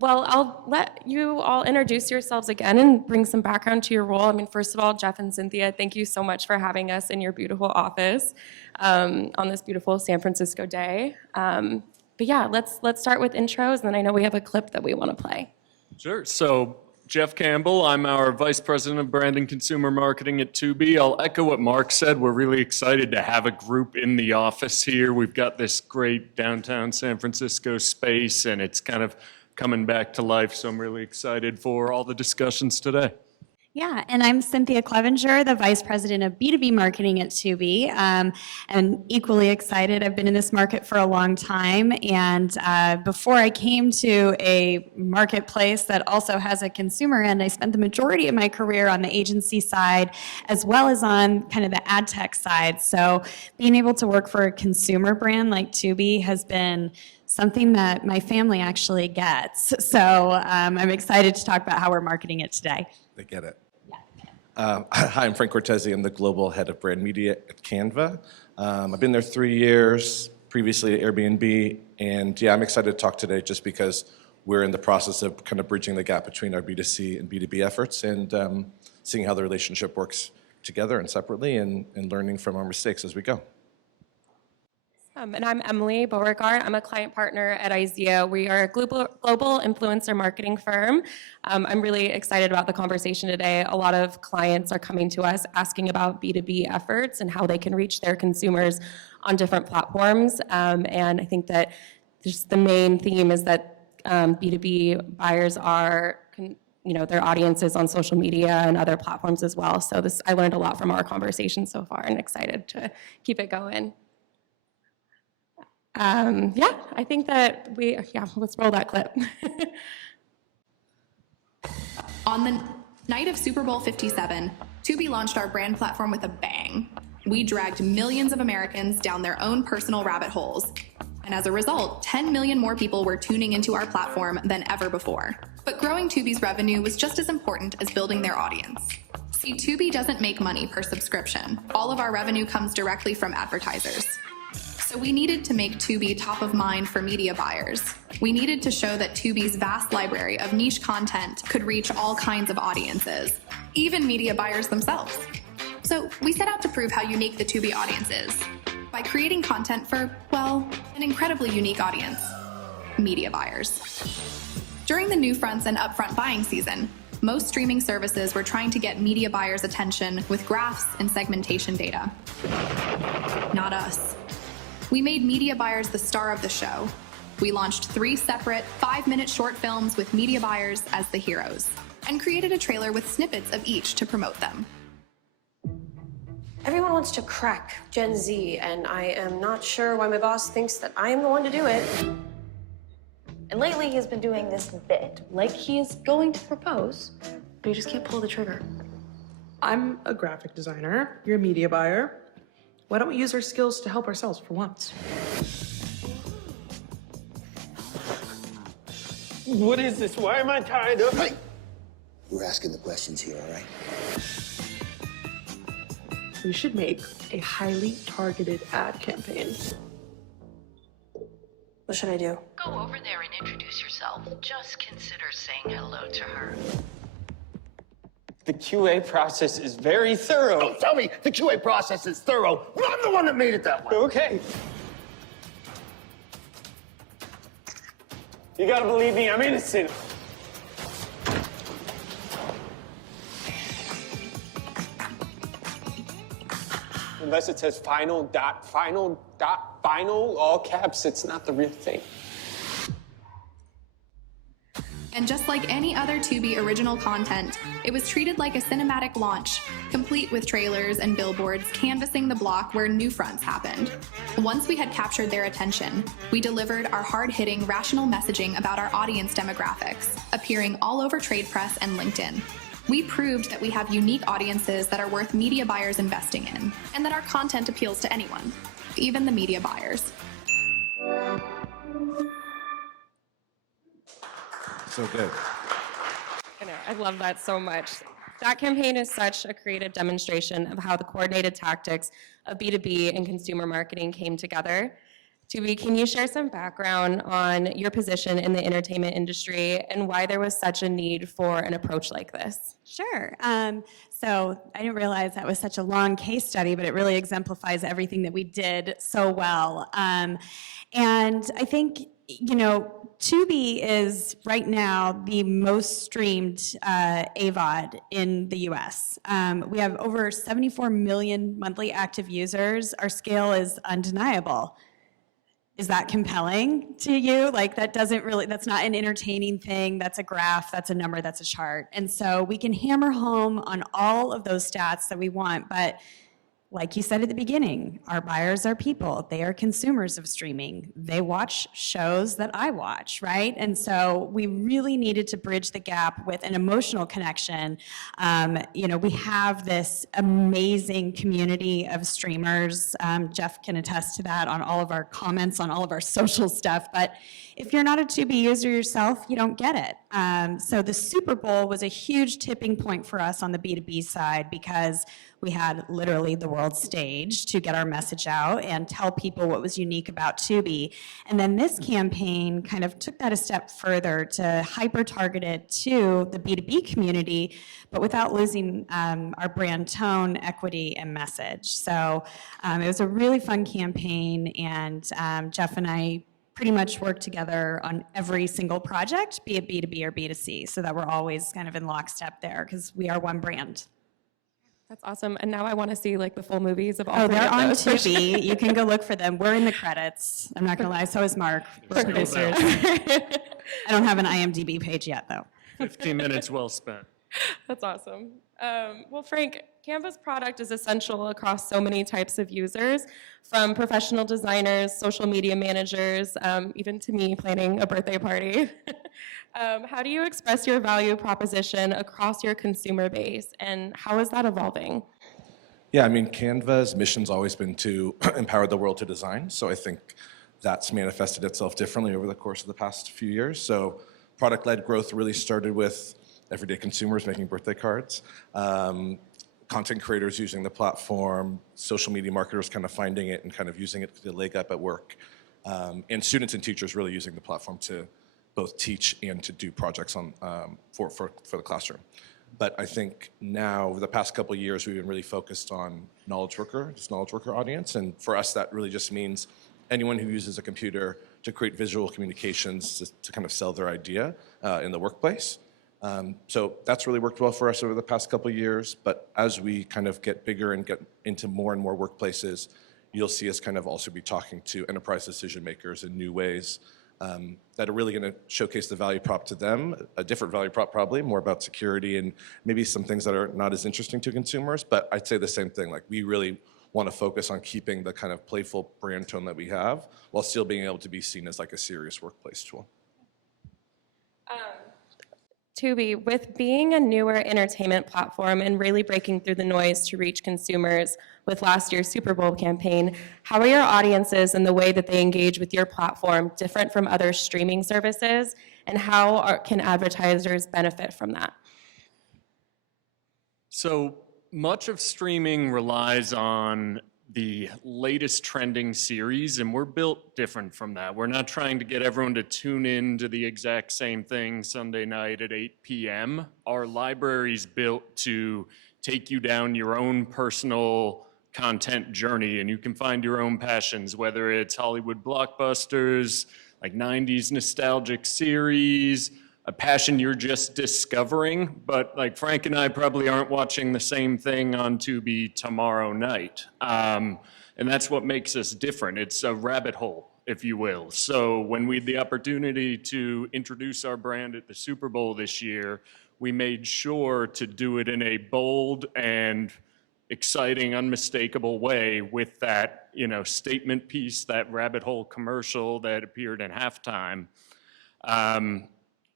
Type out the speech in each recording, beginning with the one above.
Well, I'll let you all introduce yourselves again and bring some background to your role. I mean, first of all, Jeff and Cynthia, thank you so much for having us in your beautiful office on this beautiful San Francisco day. But yeah, let's start with intros, and then I know we have a clip that we want to play. Sure. So Jeff Campbell, I'm our Vice President of Brand and Consumer Marketing at Tubi. I'll echo what Mark said. We're really excited to have a group in the office here. We've got this great downtown San Francisco space, and it's kind of coming back to life, so I'm really excited for all the discussions today. Yeah, and I'm Cynthia Clevenger, the Vice President of B2B Marketing at Tubi, and equally excited. I've been in this market for a long time, and before I came to a marketplace that also has a consumer end, I spent the majority of my career on the agency side, as well as on kind of the ad tech side. So being able to work for a consumer brand like Tubi has been something that my family actually gets. So I'm excited to talk about how we're marketing it today. They get it. Hi, I'm Frank Cortese. I'm the global head of brand media at CANVA. I've been there 3 years, previously at Airbnb, and yeah, I'm excited to talk today just because we're in the process of kind of bridging the gap between our B2C and B2B efforts and seeing how the relationship works together and separately and learning from our mistakes as we go. And I'm Emily Beauregard. I'm a client partner at IZEA. We are a global influencer marketing firm. I'm really excited about the conversation today. A lot of clients are coming to us asking about B2B efforts and how they can reach their consumers on different platforms. And I think that just the main theme is that B2B buyers are, their audiences on social media and other platforms as well. So I learned a lot from our conversation so far and excited to keep it going. Yeah, I think that let's roll that clip. On the night of Super Bowl 57, Tubi launched our brand platform with a bang. We dragged millions of Americans down their own personal rabbit holes. And as a result, 10 million more people were tuning into our platform than ever before. But growing Tubi's revenue was just as important as building their audience. See, Tubi doesn't make money per subscription. All of our revenue comes directly from advertisers. So we needed to make Tubi top of mind for media buyers. We needed to show that Tubi's vast library of niche content could reach all kinds of audiences, even media buyers themselves. So we set out to prove how unique the Tubi audience is by creating content for, well, an incredibly unique audience, media buyers. During the new fronts and upfront buying season, most streaming services were trying to get media buyers' attention with graphs and segmentation data. Not us. We made media buyers the star of the show. We launched 3 separate 5-minute short films with media buyers as the heroes, and created a trailer with snippets of each to promote them. Everyone wants to crack Gen Z, and I am not sure why my boss thinks that I am the one to do it. And lately he's been doing this bit, like he's going to propose, but he just can't pull the trigger. I'm a graphic designer, you're a media buyer. Why don't we use our skills to help ourselves for once? What is this? Why am I tied up? Hey! We're asking the questions here, all right? We should make a highly targeted ad campaign. What should I do? Go over there and introduce yourself. Just consider saying hello to her. The QA process is very thorough. Don't tell me the QA process is thorough. I'm the one that made it that way. Okay. You gotta believe me, I'm innocent. Unless it says final, all caps, it's not the real thing. And just like any other Tubi original content, it was treated like a cinematic launch, complete with trailers and billboards canvassing the block where new fronts happened. Once we had captured their attention, we delivered our hard-hitting, rational messaging about our audience demographics, appearing all over trade press and LinkedIn. We proved that we have unique audiences that are worth media buyers investing in, and that our content appeals to anyone, even the media buyers. So good. I love that so much. That campaign is such a creative demonstration of how the coordinated tactics of B2B and consumer marketing came together. Tubi, can you share some background on your position in the entertainment industry and why there was such a need for an approach like this? Sure. So I didn't realize that was such a long case study, but it really exemplifies everything that we did so well. And I think, you know, Tubi is right now the most streamed AVOD in the US. We have over 74 million monthly active users. Our scale is undeniable. Is that compelling to you? Like, that doesn't really, that's not an entertaining thing. That's a graph, that's a number, that's a chart. And so we can hammer home on all of those stats that we want, but like you said at the beginning, our buyers are people. They are consumers of streaming. They watch shows that I watch, right? And so we really needed to bridge the gap with an emotional connection. You know, we have this amazing community of streamers. Jeff can attest to that on all of our comments, on all of our social stuff. But if you're not a Tubi user yourself, you don't get it. So the Super Bowl was a huge tipping point for us on the B2B side because we had literally the world stage to get our message out and tell people what was unique about Tubi. And then this campaign kind of took that a step further to hyper-target it to the B2B community, but without losing our brand tone, equity, and message. So it was a really fun campaign, and Jeff and I pretty much work together on every single project, be it B2B or B2C, so that we're always kind of in lockstep there because we are one brand. That's awesome. And now I want to see like the full movies of all Oh, three they're of on those. Tubi. You can go look for them. We're in the credits. I'm not going to lie. So is Mark. We're producers. I don't have an IMDb page yet, though. 15 minutes well spent. That's awesome. Well, Frank, CANVA's product is essential across so many types of users, from professional designers, social media managers, even to me planning a birthday party. How do you express your value proposition across your consumer base, and how is that evolving? Yeah, I mean, CANVA's mission's always been to empower the world to design. So I think that's manifested itself differently over the course of the past few years. So product-led growth really started with everyday consumers making birthday cards, content creators using the platform, social media marketers kind of finding it and kind of using it to leg up at work, and students and teachers really using the platform to both teach and to do projects on for the classroom. But I think now, over the past couple of years, we've been really focused on knowledge worker audience, and for us, that really just means anyone who uses a computer to create visual communications to kind of sell their idea in the workplace. So that's really worked well for us over the past couple of years, but as we kind of get bigger and get into more and more workplaces, you'll see us kind of also be talking to enterprise decision makers in new ways that are really going to showcase the value prop to them, a different value prop probably, more about security and maybe some things that are not as interesting to consumers, but I'd say the same thing, like we really want to focus on keeping the kind of playful brand tone that we have while still being able to be seen as like a serious workplace tool. Tubi, with being a newer entertainment platform and really breaking through the noise to reach consumers with last year's Super Bowl campaign, how are your audiences and the way that they engage with your platform different from other streaming services, and how can advertisers benefit from that? So much of streaming relies on the latest trending series, and we're built different from that. We're not trying to get everyone to tune in to the exact same thing Sunday night at 8 p.m. Our library's built to take you down your own personal content journey, and you can find your own passions, whether it's Hollywood blockbusters, like 90s nostalgic series, a passion you're just discovering, but like Frank and I probably aren't watching the same thing on Tubi tomorrow night. And that's what makes us different. It's a rabbit hole, if you will. So when we had the opportunity to introduce our brand at the Super Bowl this year, we made sure to do it in a bold and exciting, unmistakable way with that, you know, statement piece, that rabbit hole commercial that appeared in halftime.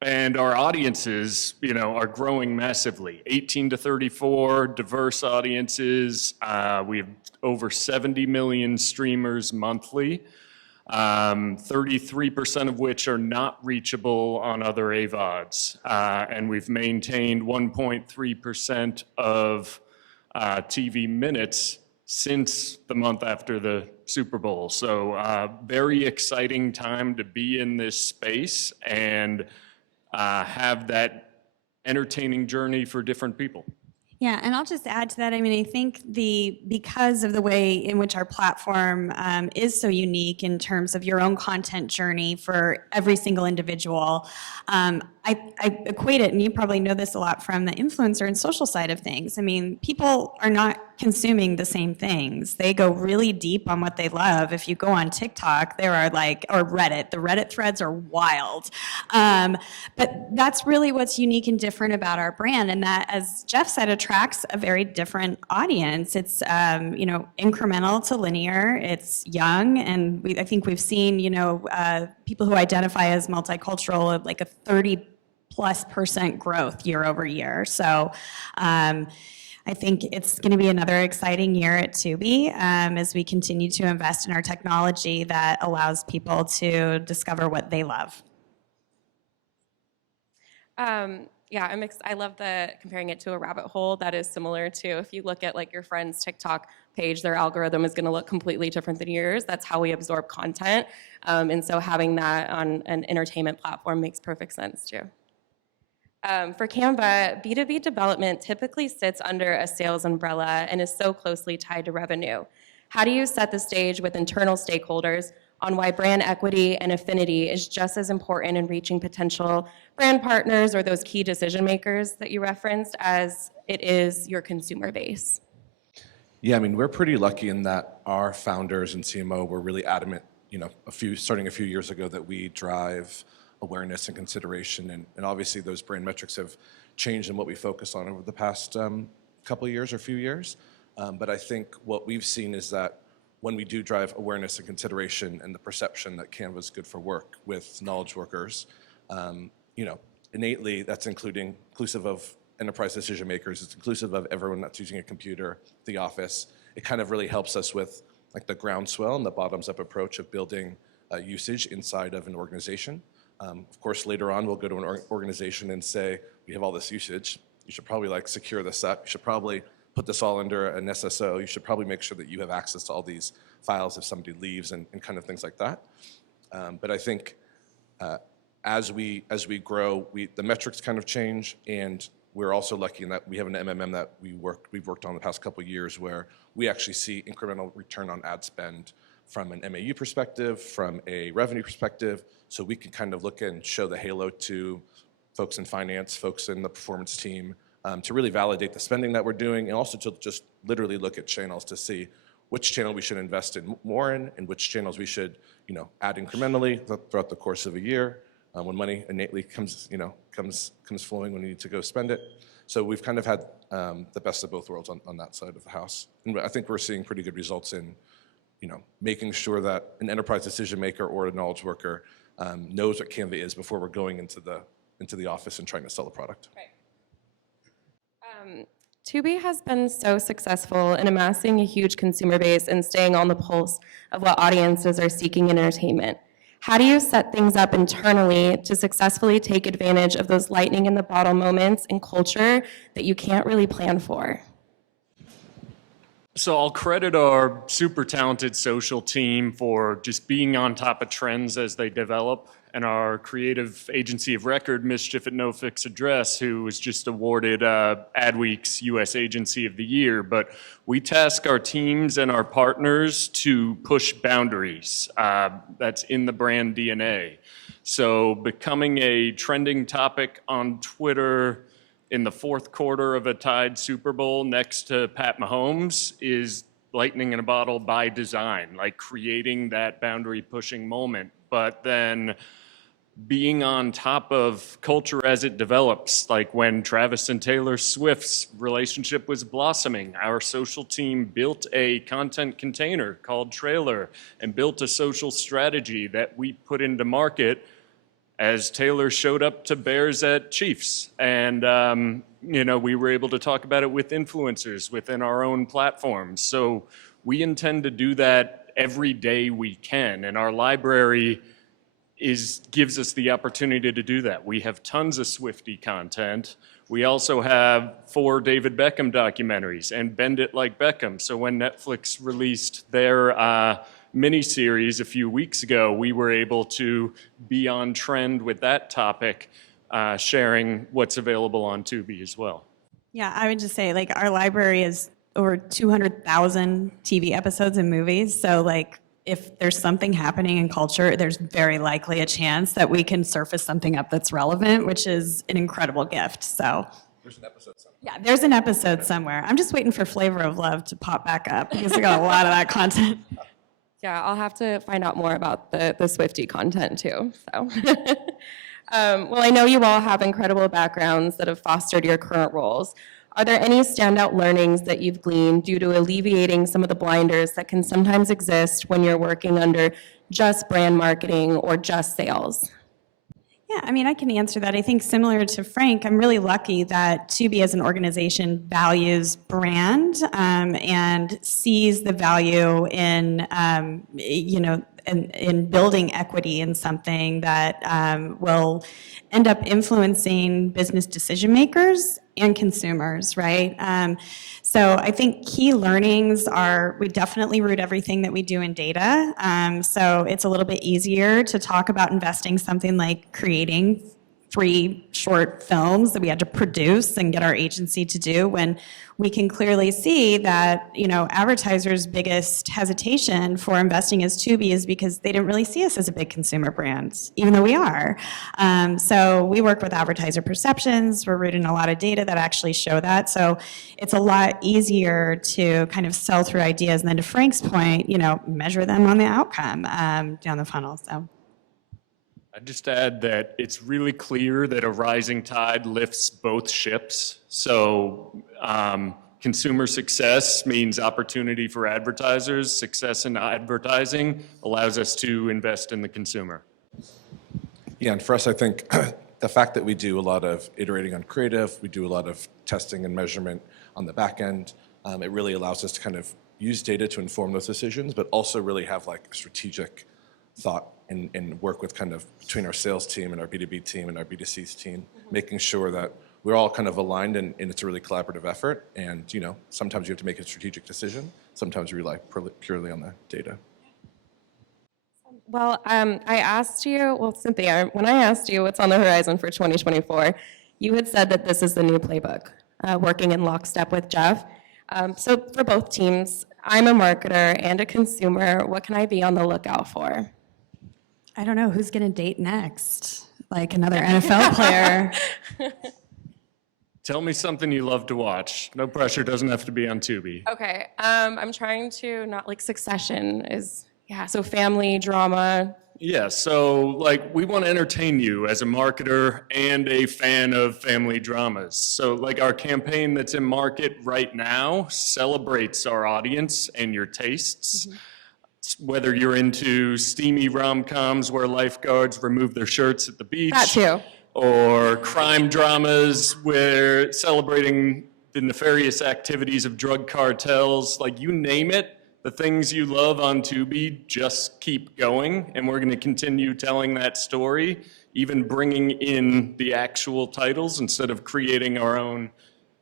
And our audiences, you know, are growing massively. 18 to 34, diverse audiences. We have over 70 million streamers monthly, 33% of which are not reachable on other AVODs. And we've maintained 1.3% of TV minutes since the month after the Super Bowl. So very exciting time to be in this space and have that entertaining journey for different people. Yeah, and I'll just add to that. I mean, I think because of the way in which our platform is so unique in terms of your own content journey for every single individual, I equate it, and you probably know this a lot from the influencer and social side of things. I mean, people are not consuming the same things. They go really deep on what they love. If you go on TikTok, there are or Reddit, the Reddit threads are wild. But that's really what's unique and different about our brand, and that, as Jeff said, attracts a very different audience. It's incremental to linear. It's young, and I think we've seen people who identify as multicultural like a 30+% growth year over year. So I think it's going to be another exciting year at Tubi as we continue to invest in our technology that allows people to discover what they love. Yeah, I love comparing it to a rabbit hole that is similar to, if you look at like your friend's TikTok page, their algorithm is going to look completely different than yours. That's how we absorb content. And so having that on an entertainment platform makes perfect sense too. For CANVA, B2B development typically sits under a sales umbrella and is so closely tied to revenue. How do you set the stage with internal stakeholders on why brand equity and affinity is just as important in reaching potential brand partners or those key decision makers that you referenced as it is your consumer base? Yeah, I mean, we're pretty lucky in that our founders and CMO were really adamant, starting a few years ago, that we drive awareness and consideration, and obviously those brand metrics have changed in what we focus on over the past couple of years or few years. But I think what we've seen is that when we do drive awareness and consideration and the perception that CANVA is good for work with knowledge workers, innately that's inclusive of enterprise decision makers, it's inclusive of everyone that's using a computer, the office. It kind of really helps us with like the groundswell and the bottoms-up approach of building usage inside of an organization. Of course, later on, we'll go to an organization and say, we have all this usage. You should probably secure this up. You should probably put this all under an SSO. You should probably make sure that you have access to all these files if somebody leaves and kind of things like that. But I think as we grow, the metrics kind of change, and we're also lucky in that we have an MMM that we've worked on the past couple of years where we actually see incremental return on ad spend from an MAU perspective, from a revenue perspective, so we can kind of look and show the halo to folks in finance, folks in the performance team, to really validate the spending that we're doing, and also to just literally look at channels to see which channel we should invest in more in, and which channels we should, add incrementally throughout the course of a year, when money innately comes flowing when we need to go spend it. So we've kind of had the best of both worlds on that side of the house, and I think we're seeing pretty good results in, making sure that an enterprise decision maker or a knowledge worker knows what CANVA is before we're going into the office and trying to sell a product. Right. Tubi has been so successful in amassing a huge consumer base and staying on the pulse of what audiences are seeking in entertainment. How do you set things up internally to successfully take advantage of those lightning in the bottle moments in culture that you can't really plan for? So I'll credit our super talented social team for just being on top of trends as they develop, and our creative agency of record, Mischief at No Fix Address, who was just awarded Adweek's U.S. Agency of the Year. But we task our teams and our partners to push boundaries. That's in the brand DNA. So becoming a trending topic on Twitter in the fourth quarter of a tied Super Bowl next to Pat Mahomes is lightning in a bottle by design, like creating that boundary pushing moment. But then being on top of culture as it develops, like when Travis and Taylor Swift's relationship was blossoming, our social team built a content container called Trailer and built a social strategy that we put into market as Taylor showed up to Bears at Chiefs. And, we were able to talk about it with influencers within our own platforms. So we intend to do that every day we can. And our library gives us the opportunity to do that. We have tons of Swiftie content. We also have 4 David Beckham documentaries and Bend It Like Beckham. So when Netflix released their miniseries a few weeks ago, we were able to be on trend with that topic, sharing what's available on Tubi as well. Yeah, I would just say, like, our library is over 200,000 TV episodes and movies. So, like, if there's something happening in culture, there's very likely a chance that we can surface something up that's relevant, which is an incredible gift. So, There's an episode somewhere. yeah, there's an episode somewhere. I'm just waiting for Flavor of Love to pop back up because I got a lot of that content. Yeah, I'll have to find out more about the Swiftie content too. So, well, I know you all have incredible backgrounds that have fostered your current roles. Are there any standout learnings that you've gleaned due to alleviating some of the blinders that can sometimes exist when you're working under just brand marketing or just sales? Yeah, I mean, I can answer that. I think similar to Frank, I'm really lucky that Tubi as an organization values brand and sees the value in, in building equity in something that will end up influencing business decision makers and consumers, right? So I think key learnings are, we definitely root everything that we do in data. So it's a little bit easier to talk about investing something like creating 3 short films that we had to produce and get our agency to do when we can clearly see that, advertisers' biggest hesitation for investing as Tubi is because they didn't really see us as a big consumer brand, even though we are. So we work with advertiser perceptions. We're rooting a lot of data that actually show that. So it's a lot easier to kind of sell through ideas. And then to Frank's point, measure them on the outcome down the funnel. So. I'd just add that it's really clear that a rising tide lifts both ships. So consumer success means opportunity for advertisers. Success in advertising allows us to invest in the consumer. Yeah, and for us, I think the fact that we do a lot of iterating on creative, we do a lot of testing and measurement on the back end, it really allows us to kind of use data to inform those decisions, but also really have like a strategic thought and work with kind of between our sales team and our B2B team and our B2C team, making sure that we're all kind of aligned and it's a really collaborative effort. And, sometimes you have to make a strategic decision. Sometimes we rely purely on the data. Well, I asked you, Cynthia, when I asked you what's on the horizon for 2024, you had said that this is the new playbook, working in lockstep with Jeff. So for both teams, I'm a marketer and a consumer. What can I be on the lookout for? I don't know, who's going to date next? Like another NFL player? Tell me something you love to watch. No pressure, doesn't have to be on Tubi. Okay, I'm trying to not like Succession is, so family drama. Yeah, so we want to entertain you as a marketer and a fan of family dramas. So our campaign that's in market right now celebrates our audience and your tastes. Mm-hmm. Whether you're into steamy rom-coms where lifeguards remove their shirts at the beach. That too. Or crime dramas where celebrating the nefarious activities of drug cartels, you name it, the things you love on Tubi just keep going, and we're going to continue telling that story, even bringing in the actual titles instead of creating our own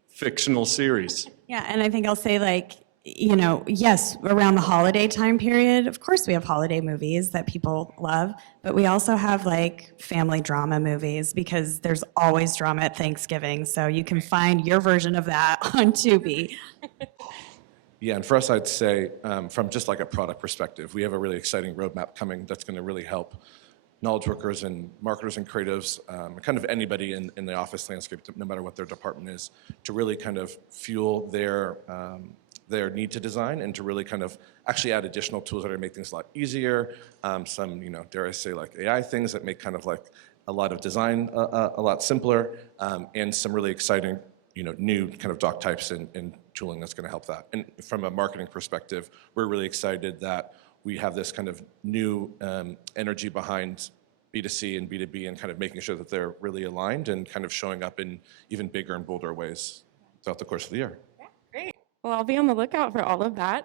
fictional series. Yeah, and I think I'll say yes, around the holiday time period, of course we have holiday movies that people love, but we also have family drama movies because there's always drama at Thanksgiving, so you can find your version of that on Tubi. Yeah, and for us, I'd say from just a product perspective, we have a really exciting roadmap coming that's going to really help knowledge workers and marketers and creatives, kind of anybody in the office landscape, no matter what their department is, to really kind of fuel their need to design and to really kind of actually add additional tools that are make things a lot easier. Some, dare I say, AI things that make kind of a lot of design a lot simpler, and some really exciting, new kind of doc types and tooling that's going to help that. And from a marketing perspective, we're really excited that we have this kind of new energy behind B2C and B2B and kind of making sure that they're really aligned and kind of showing up in even bigger and bolder ways throughout the course of the year. Great. Well, I'll be on the lookout for all of that.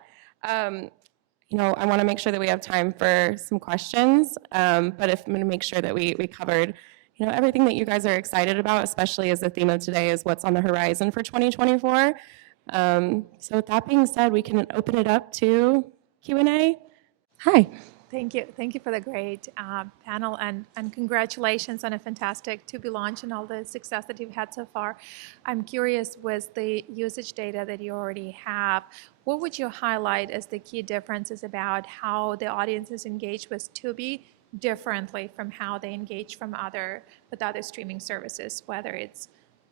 I want to make sure that we have time for some questions, but I'm going to make sure that we covered, everything that you guys are excited about, especially as the theme of today is what's on the horizon for 2024. So with that being said, we can open it up to Q&A. Hi. Thank you. Thank you for the great panel, and congratulations on a fantastic Tubi launch and all the success that you've had so far. I'm curious, with the usage data that you already have, what would you highlight as the key differences about how the audiences engage with Tubi differently from how they engage with other streaming services, whether it's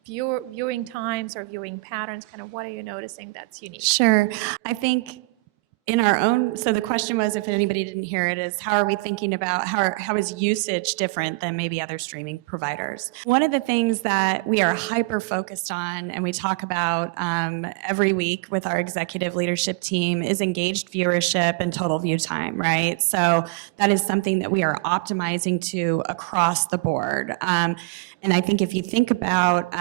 viewing times or viewing patterns? Kind of what are you noticing that's unique? Sure. I think in our own, so the question was, if anybody didn't hear it, is how are we thinking about how is usage different than maybe other streaming providers? One of the things that we are hyper focused on and we talk about every week with our executive leadership team is engaged viewership and total view time, right? So that is something that we are optimizing to across the board. And I think if you think about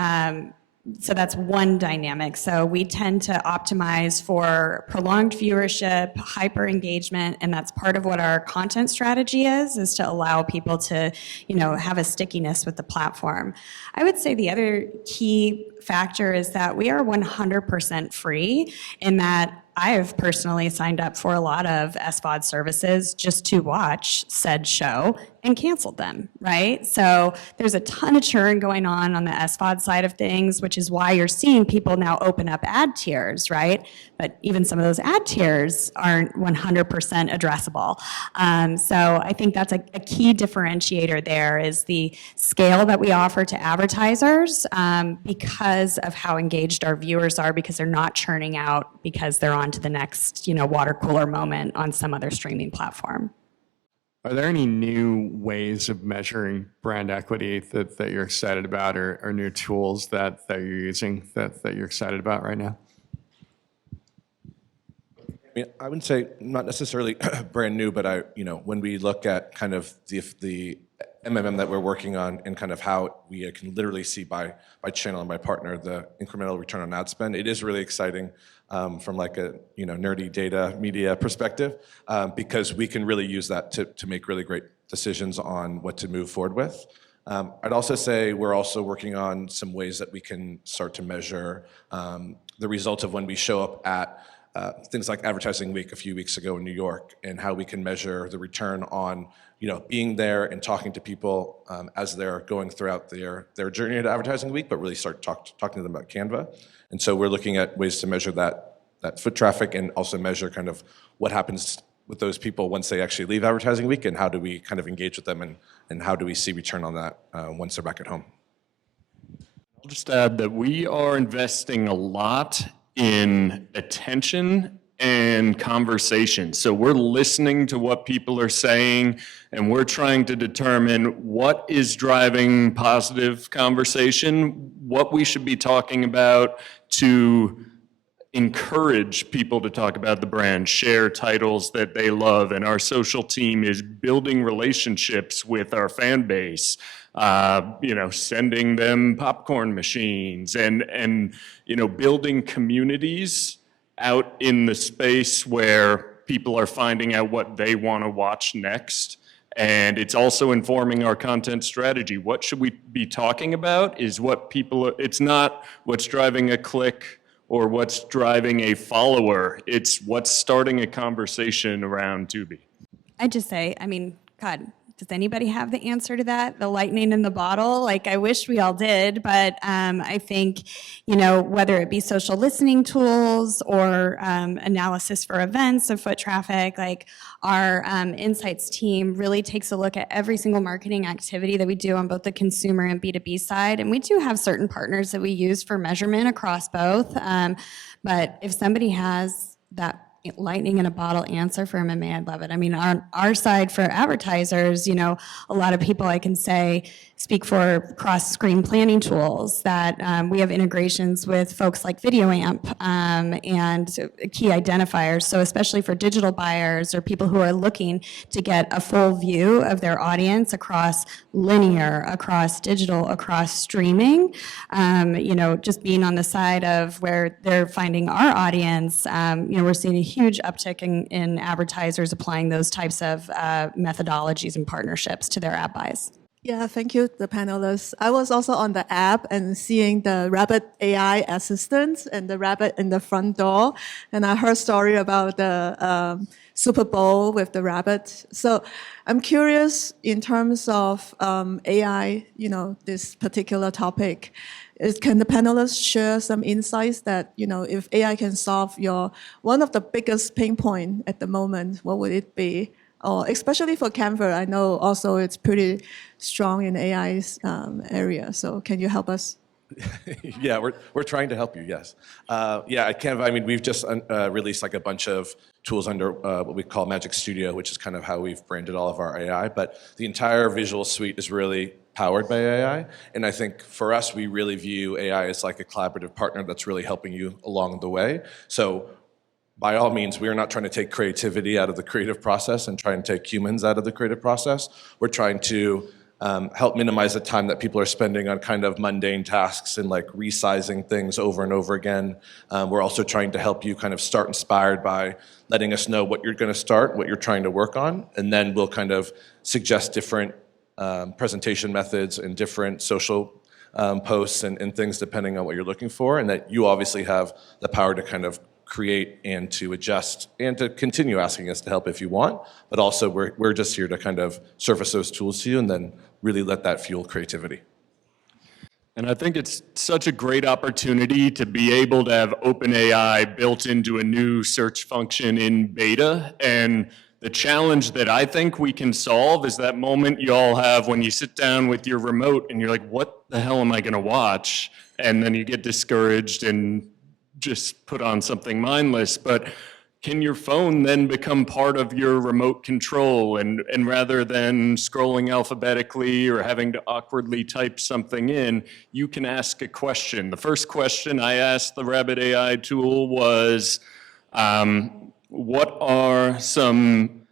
so that's one dynamic. So we tend to optimize for prolonged viewership, hyper engagement, and that's part of what our content strategy is to allow people to, have a stickiness with the platform. I would say the other key factor is that we are 100% free, in that I have personally signed up for a lot of SVOD services just to watch said show and canceled them, right? So there's a ton of churn going on the SVOD side of things, which is why you're seeing people now open up ad tiers, right? But even some of those ad tiers aren't 100% addressable. So I think that's a key differentiator there, is the scale that we offer to advertisers because of how engaged our viewers are, because they're not churning out because they're on to the next, water cooler moment on some other streaming platform. Are there any new ways of measuring brand equity that you're excited about, or new tools that you're using that you're excited about right now? I wouldn't say not necessarily brand new, but when we look at kind of the MMM that we're working on and kind of how we can literally see by channel and by partner the incremental return on ad spend, it is really exciting from like a nerdy data media perspective, because we can really use that to make really great decisions on what to move forward with. I'd also say we're also working on some ways that we can start to measure the results of when we show up at things like Advertising Week a few weeks ago in New York, and how we can measure the return on being there and talking to people as they're going throughout their journey at Advertising Week, but really start talking to them about CANVA. And so we're looking at ways to measure that foot traffic, and also measure kind of what happens with those people once they actually leave Advertising Week, and how do we kind of engage with them, and how do we see return on that once they're back at home. I'll just add that we are investing a lot in attention and conversation. So we're listening to what people are saying, and we're trying to determine what is driving positive conversation, what we should be talking about to encourage people to talk about the brand, share titles that they love. And our social team is building relationships with our fan base, sending them popcorn machines and building communities out in the space where people are finding out what they want to watch next. And it's also informing our content strategy. What should we be talking about is what people, it's not what's driving a click or what's driving a follower. It's what's starting a conversation around Tubi. I'd just say, God, does anybody have the answer to that? The lightning in the bottle? Like, I wish we all did, but I think, whether it be social listening tools or analysis for events of foot traffic, like our insights team really takes a look at every single marketing activity that we do on both the consumer and B2B side. And we do have certain partners that we use for measurement across both. But if somebody has that lightning in a bottle answer for MMA, I'd love it. On our side for advertisers, a lot of people I can say speak for cross-screen planning tools, that we have integrations with folks like VideoAmp and key identifiers. So especially for digital buyers or people who are looking to get a full view of their audience across linear, across digital, across streaming, just being on the side of where they're finding our audience, we're seeing a huge uptick in advertisers applying those types of methodologies and partnerships to their ad buys. Yeah, thank you, the panelists. I was also on the app and seeing the Rabbit AI assistant and the rabbit in the front door. And I heard story about the Super Bowl with the rabbit. So I'm curious in terms of AI, this particular topic. Can the panelists share some insights that, if AI can solve one of the biggest pain point at the moment, what would it be? Or especially for CANVA, I know also it's pretty strong in AI's area. So can you help us? Yeah, we're trying to help you, yes. At CANVA, we've just released like a bunch of tools under what we call Magic Studio, which is kind of how we've branded all of our AI. But the entire visual suite is really powered by AI. And I think for us, we really view AI as like a collaborative partner that's really helping you along the way. So by all means, we are not trying to take creativity out of the creative process and try and take humans out of the creative process. We're trying to help minimize the time that people are spending on kind of mundane tasks and like resizing things over and over again. We're also trying to help you kind of start inspired by letting us know what you're going to start, what you're trying to work on, and then we'll kind of suggest different presentation methods and different social posts and things depending on what you're looking for, and that you obviously have the power to kind of create and to adjust and to continue asking us to help if you want, but also we're just here to kind of surface those tools to you and then really let that fuel creativity. And I think it's such a great opportunity to be able to have OpenAI built into a new search function in beta. And the challenge that I think we can solve is that moment you all have when you sit down with your remote and you're like, what the hell am I going to watch? And then you get discouraged and just put on something mindless. But can your phone then become part of your remote control? And rather than scrolling alphabetically or having to awkwardly type something in, you can ask a question. The first question I asked the Rabbit AI tool was, what are some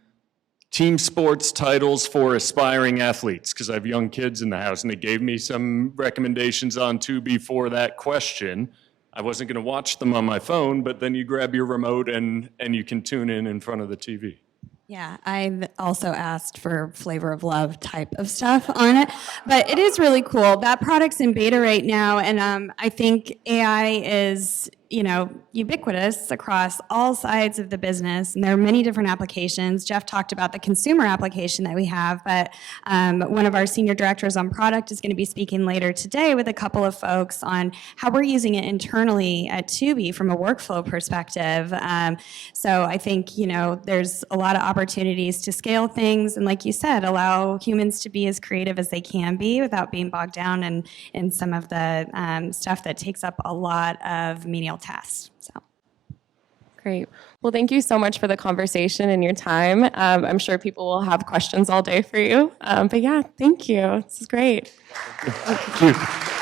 team sports titles for aspiring athletes? Because I have young kids in the house, and they gave me some recommendations on Tubi for that question. I wasn't going to watch them on my phone, but then you grab your remote and you can tune in front of the TV. Yeah, I've also asked for flavor of love type of stuff on it, but it is really cool. That product's in beta right now, and I think AI is, ubiquitous across all sides of the business, and there are many different applications. Jeff talked about the consumer application that we have, but one of our senior directors on product is going to be speaking later today with a couple of folks on how we're using it internally at Tubi from a workflow perspective. So I think, there's a lot of opportunities to scale things, and like you said, allow humans to be as creative as they can be without being bogged down in some of the stuff that takes up a lot of menial tasks. So. Great. Well, thank you so much for the conversation and your time. I'm sure people will have questions all day for you. But yeah, thank you. This is great. Thank you.